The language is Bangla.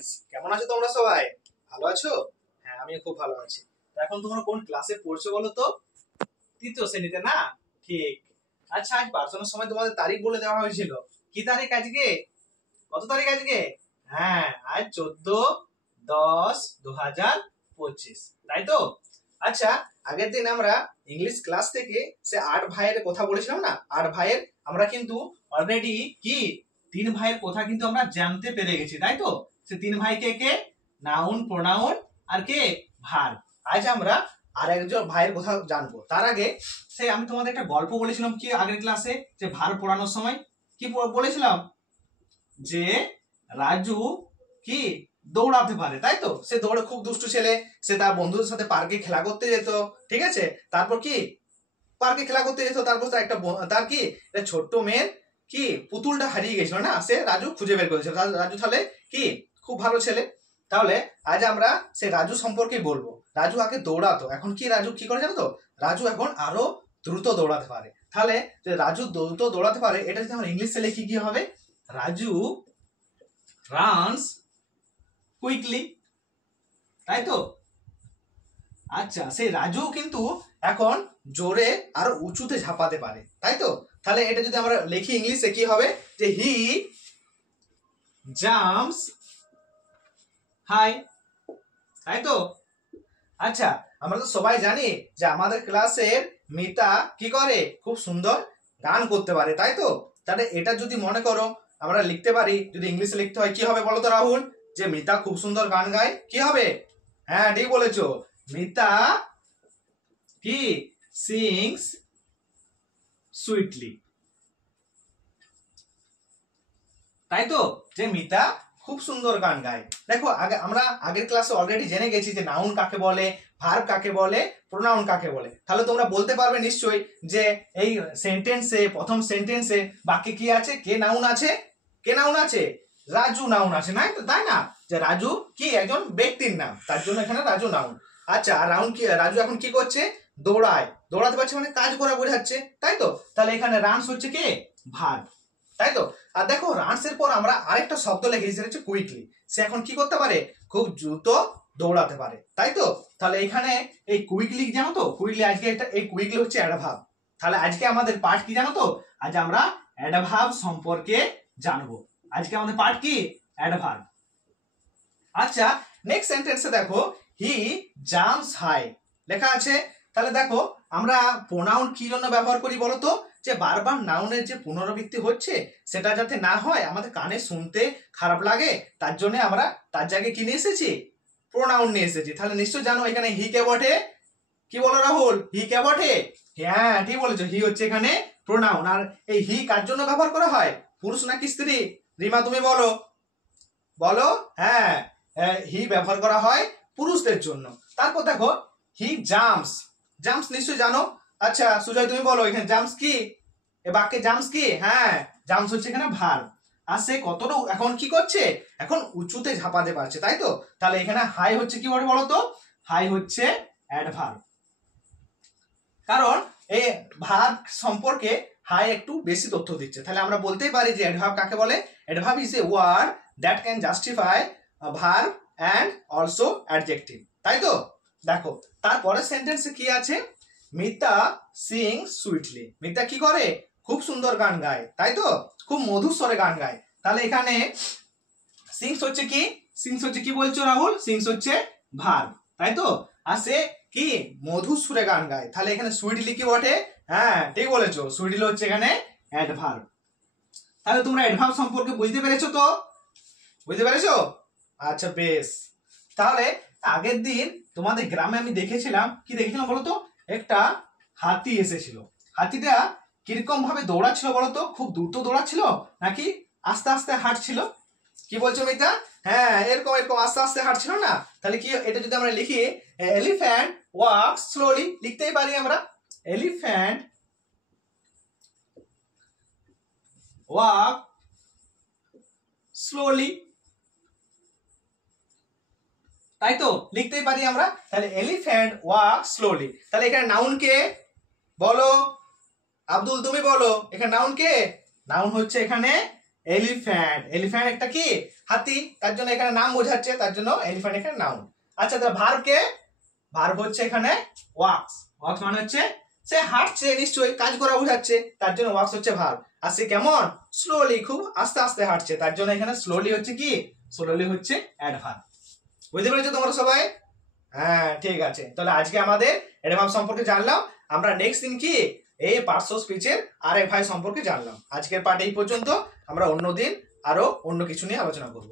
স্টুডেন্টস, কেমন আছো তোমরা সবাই? ভালো আছো? হ্যাঁ, আমি খুব ভালো আছি। তো এখন তোমরা কোন ক্লাসে পড়ছো বলো তো? তৃতীয় শ্রেণীতে না? ঠিক। আচ্ছা, আজ প্রার্থনার সময় তোমাদের তারিখ বলে দেওয়া হয়েছিল। কি তারিখ আজকে? কত তারিখ আজকে? হ্যাঁ, আজ 14/10/2025, তাই তো? আচ্ছা, আগের দিন আমরা ইংলিশ ক্লাস থেকে সে 8 ভাইয়ের কথা বলেছিলাম না? 8 ভাইয়ের আমরা কিন্তু অলরেডি কি 3 ভাইয়ের কথা কিন্তু আমরা জানতে পেরে গেছি, তাই তো? সে 3 ভাই কে কে? নাউন, প্রোনাউন আর কে? ভার্ব। আজ আমরা আর একজন ভাইয়ের কথা জানবো। তার আগে সে আমি তোমাদের একটা গল্প বলেছিলাম কি আগের ক্লাসে, যে ভার্ব পড়ানোর সময় কি বলেছিলাম? যে রাজু কি দৌড়াতে পারে, তাই তো? সে দৌড়ে, খুব দুষ্টু ছেলে। সে তার বন্ধুদের সাথে পার্কে খেলা করতে যেত, ঠিক আছে? তারপর কি পার্কে খেলা করতে যেত, তারপর তার কি ছোট্ট মেয়ের কি পুতুলটা হারিয়ে গেছিল না, সে রাজু খুঁজে বের করেছিল। রাজু তাহলে কি খুব ভালো ছেলে। তাহলে আজ আমরা সে রাজু সম্পর্কে বলবো। রাজু আগে দৌড়াতো, এখন কি রাজু কি করে জানো তো? রাজু এখন আরো দ্রুত দৌড়াতে পারে। তাহলে যে রাজু দ্রুত দৌড়াতে পারে, এটা যদি আমরা ইংলিশে লিখি কি হবে? রাজু রানস কুইকলি, তাই তো? আচ্ছা, সেই রাজু কিন্তু এখন জোরে আর উঁচুতে ঝাঁপাতে পারে, তাই তো? তাহলে এটা যদি আমরা লিখি ইংলিশে কি হবে? যে হি জাম্পস হাই, তাই তো? আচ্ছা, আমরা তো সবাই জানি যে আমাদের ক্লাসের মিতা কি করে, খুব সুন্দর গান করতে পারে, তাই তো? তাহলে এটা যদি মনে করো আমরা লিখতে পারি, যদি ইংলিশে লিখতে হয় কি হবে বলো তো রাহুল? যে মিতা খুব সুন্দর গান গায়, কি হবে? হ্যাঁ, ঠিক বলেছো। মিতা কি সিংস সুইটলি, তাই তো? যে মিতা খুব সুন্দর গান গায়। দেখো, আমরা আগের ক্লাসে অলরেডি জেনে গেছি যে নাউন কাকে বলে, ভার্ব কাকে বলে, প্রোনাউন কাকে বলে। তাহলে তোমরা বলতে পারবে নিশ্চয়ই যে এই সেন্টেন্সে, প্রথম সেন্টেন্সে বাক্যে কি আছে? কে নাউন আছে? কে নাউন আছে? রাজু নাউন আছে, না? তাই না? যে রাজু কি একজন ব্যক্তির নাম, তার জন্য এখানে রাজু নাউন। আচ্ছা, রাজু এখন কি করছে? দৌড়ায়। দৌড়াতে পারছে মানে কাজ করা বোঝাচ্ছে, তাই তো? তাহলে এখানে রানস হচ্ছে কি ভার্ব, তাই তো? আর দেখো, রানস এর পর আমরা আরেকটা শব্দ লিখেছি, সেটা হচ্ছে কুইকলি। সে এখন কি করতে পারে? খুব দ্রুত দৌড়াতে পারে, তাই তো? তাহলে এখানে এই কুইকলি জানো তো? কুইকলি আজকে এই কুইকলি হচ্ছে অ্যাডভার্ব। তাহলে আজকে আমাদের পাঠ কি জানো তো? আজ আমরা অ্যাডভার্ব সম্পর্কে জানবো। আজকে আমাদের পাঠ কি? অ্যাডভার্ব। আচ্ছা, নেক্সট সেন্টেন্সে দেখো, হি জাম্পস হাই লেখা আছে। তাহলে দেখো, আমরা প্রোনাউন কি জন্য ব্যবহার করি বলো তো? যে বারবার নাউনের যে পুনরাবৃত্তি হচ্ছে সেটা যাতে না হয়, আমাদের কানে শুনতে খারাপ লাগে, তার জন্য আমরা তার জায়গায় কি নিয়ে এসেছি? প্রোনাউন নিয়ে এসেছি। তাহলে নিশ্চয় জানো এখানে হি কে বটে? কি বলো রাহুল? হি কে বটে? হ্যাঁ, ঠিক বলেছো, হি হচ্ছে এখানে প্রোনাউন। আর এই হি কার জন্য ব্যবহার করা হয়? পুরুষ নাকি স্ত্রী? রিমা, তুমি বলো বলো। হ্যাঁ, হি ব্যবহার করা হয় পুরুষদের জন্য। তারপর দেখো, হি জাম্পস। জাম্পস নিশ্চয় জানো। আচ্ছা সুজয়, তুমি বলো এখানে জাম্পস কি? এ বাক্যে জাম্পস কি? হ্যাঁ, জাম্পস হচ্ছে এখানে ভার্ব। আর সে কতটা এখন কি করছে? এখন উঁচুতে ঝাঁপাতে পারছে, তাই তো? তাহলে এখানে হাই হচ্ছে কি বলে বলো তো? হাই হচ্ছে অ্যাডভার্ব। কারণ এই ভার্ব সম্পর্কে হাই একটু বেশি তথ্য দিচ্ছে। তাহলে আমরা বলতেই পারি যে অ্যাডভার্ব কাকে বলে? Adverb is a word that can justify verb and also adjective, তাই তো? দেখো, তারপরে সেন্টেন্সে কি আছে? মিতা সিং সুইটলি। মিতা কি করে? খুব সুন্দর গান গায়, তাই তো? খুব মধুর স্বরে গান গায়। তাহলে এখানে সিংস হচ্ছে কি? সিংস হচ্ছে কি বলছো রাহুল? সিংস হচ্ছে ভার্ব, তাই তো? আর সে কি মধুর সুরে গান গায়। তাহলে এখানে সুইটলি কি বটে? হ্যাঁ, ঠিক বলেছো, সুইটলি হচ্ছে এখানে অ্যাডভার্ব। তাহলে তোমরা অ্যাডভার্ব সম্পর্কে বুঝতে পেরেছো তো? বুঝতে পেরেছো? আচ্ছা, বেশ। তাহলে আগের দিন তোমাদের গ্রামে আমি দেখেছিলাম, কি দেখেছিলাম বলতো? একটা হাতি এসেছিল। হাতিটা কিরকম ভাবে দৌড়াচ্ছিল বলতো? খুব দ্রুত দৌড়াচ্ছিল নাকি আস্তে আস্তে হাঁটছিল? কি বলছো মিতা? হ্যাঁ, এরকম এরকম আস্তে আস্তে হাঁটছিল না? তাহলে কি এটা যদি আমরা লিখি এলিফ্যান্ট ওয়াক স্লোলি, লিখতেই পারি আমরা এলিফ্যান্ট ওয়াক স্লোলি, তাই তো? লিখতেই পারি আমরা। তাহলে এলিফ্যান্ট ওয়াক স্লোলি। তাহলে এখানে নাউন কে বলো? আব্দুল, তুমি বলো এখানে নাউন কে? নাউন হচ্ছে এখানে এলিফ্যান্ট। এলিফ্যান্ট একটা কি হাতি, তার জন্য এখানে নাম বোঝাচ্ছে, তার জন্য এলিফ্যান্ট এখানে নাউন। আচ্ছা তাহলে ভার্ব কে? ভার্ব হচ্ছে এখানে ওয়াক্স। ওয়াক্স মানে হচ্ছে সে হাঁটছে, নিশ্চয়ই কাজ করা বোঝাচ্ছে, তার জন্য ওয়াক্স হচ্ছে ভার্ব। আর সে কেমন? স্লোলি, খুব আস্তে আস্তে হাঁটছে, তার জন্য এখানে স্লোলি হচ্ছে কি? স্লোলি হচ্ছে অ্যাডভার্ব। বুঝতে পেরেছো তোমরা সবাই? হ্যাঁ ঠিক আছে, তাহলে আজকে আমাদের অ্যাডভার্ব সম্পর্কে জানলাম। আমরা নেক্সট দিন কি এই পার্টস অফ স্পিচের আরেক ভাই সম্পর্কে জানলাম। আজকের পার্ট এই পর্যন্ত, আমরা অন্য দিন আরো অন্য কিছু নিয়ে আলোচনা করব।